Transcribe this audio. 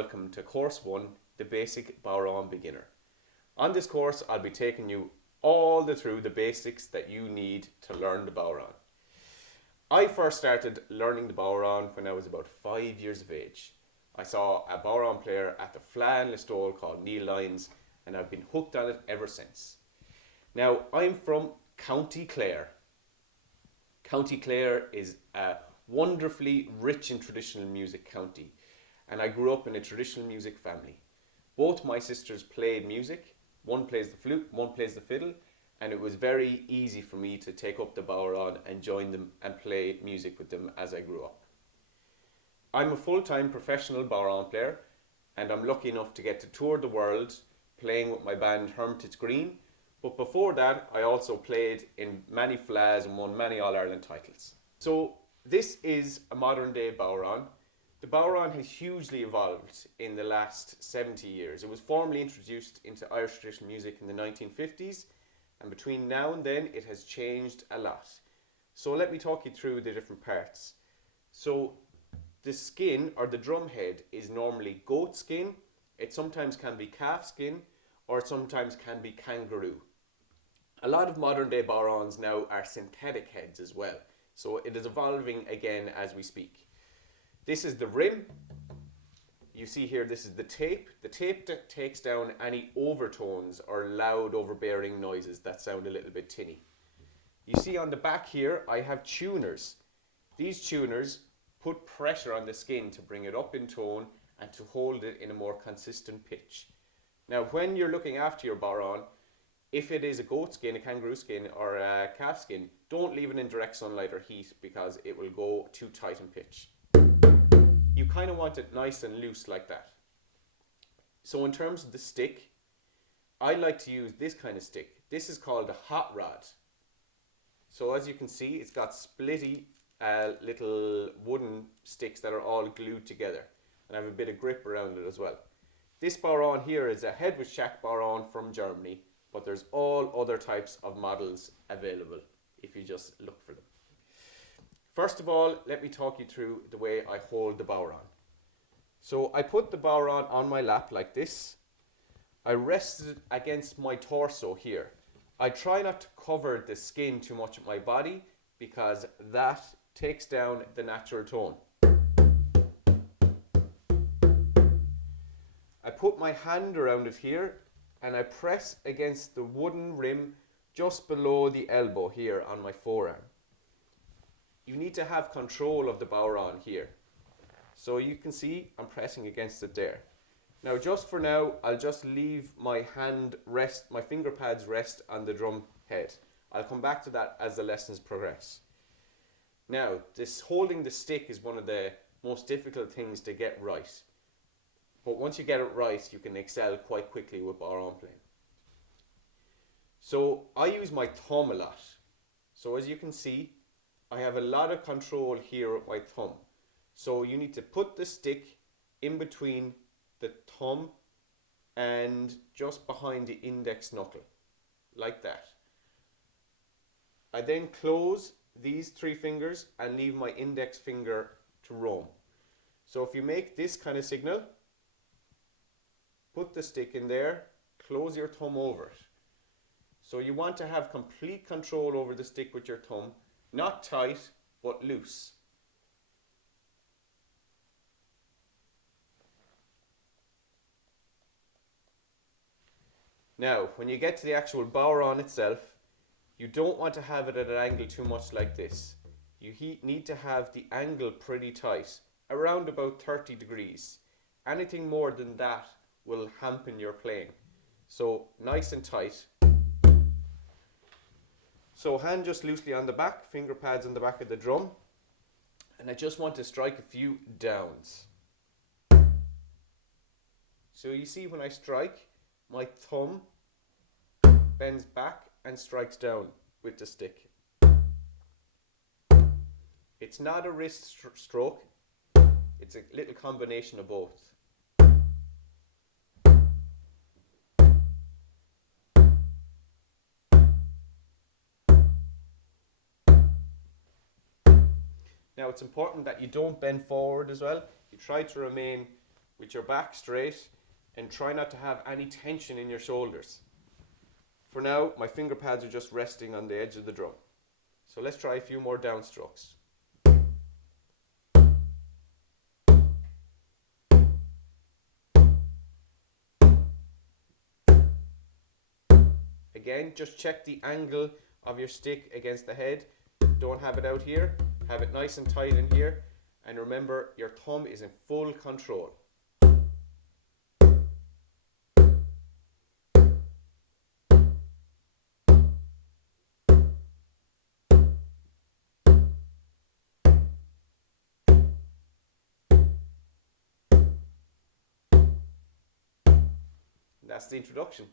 welcome to Course 1, the Basic Bodhrán Beginner. On this course, I'll be taking you all through the basics that you need to learn the bodhrán. I first started learning the bodhrán when I was about 5 years of age. I saw a bodhrán player at the Fleadh in Listowel called Neil Lyons, and I've been hooked on it ever since. Now, I'm from County Clare. County Clare is a wonderfully rich in traditional music county, and I grew up in a traditional music family. Both my sisters played music. One plays the flute, one plays the fiddle, and it was very easy for me to take up the bodhrán and join them and play music with them as I grew up. I'm a full-time professional bodhrán player, and I'm lucky enough to get to tour the world playing with my band Hermitage Green. But before that, I also played in many fleadhs and won many All-Ireland titles. So this is a modern day bodhrán. The bodhrán has hugely evolved in the last 70 years. It was formally introduced into Irish traditional music in the 1950s, and between now and then it has changed a lot. So let me talk you through the different parts. So the skin, or the drum head, is normally goat skin. It sometimes can be calf skin, or it sometimes can be kangaroo. A lot of modern day bodhráns now are synthetic heads as well, so it is evolving again as we speak. This is the rim. You see here, this is the tape. The tape that takes down any overtones or loud overbearing noises that sound a little bit tinny. You see on the back here, I have tuners. These tuners put pressure on the skin to bring it up in tone and to hold it in a more consistent pitch. Now, when you're looking after your bodhrán, if it is a goat skin, a kangaroo skin, or a calf skin, don't leave it in direct sunlight or heat because it will go too tight in pitch. You kind of want it nice and loose like that. So in terms of the stick, I like to use this kind of stick. This is called a hot rod. So as you can see, it's got splitty little wooden sticks that are all glued together, and I have a bit of grip around it as well. This bodhrán here is a head with shack bodhrán from Germany, but there's all other types of models available if you just look for them. First of all, let me talk you through the way I hold the bodhrán. So I put the bodhrán on my lap like this. I rest it against my torso here. I try not to cover the skin too much of my body because that takes down the natural tone. I put my hand around it here and I press against the wooden rim just below the elbow here on my forearm. You need to have control of the bodhrán here. So you can see I'm pressing against it there. Now just for now, I'll just leave my finger pads rest on the drum head. I'll come back to that as the lessons progress. Now, this holding the stick is one of the most difficult things to get right. But once you get it right, you can excel quite quickly with bodhrán playing. So I use my thumb a lot. So as you can see, I have a lot of control here with my thumb. So you need to put the stick in between the thumb and just behind the index knuckle, like that. I then close these three fingers and leave my index finger to roam. So if you make this kind of signal, put the stick in there, close your thumb over it. So you want to have complete control over the stick with your thumb, not tight, but loose. Now, when you get to the actual bodhrán itself, you don't want to have it at an angle too much like this. You need to have the angle pretty tight, around about 30 degrees. Anything more than that will hamper your playing. So nice and tight. So hand just loosely on the back, finger pads on the back of the drum, and I just want to strike a few downs. So you see when I strike, my thumb bends back and strikes down with the stick. It's not a wrist stroke, it's a little combination of both. Now it's important that you don't bend forward as well. You try to remain with your back straight and try not to have any tension in your shoulders. For now, my finger pads are just resting on the edge of the drum. So let's try a few more downstrokes. Again, just check the angle of your stick against the head. Don't have it out here. Have it nice and tight in here. And remember, your thumb is in full control. That's the introduction.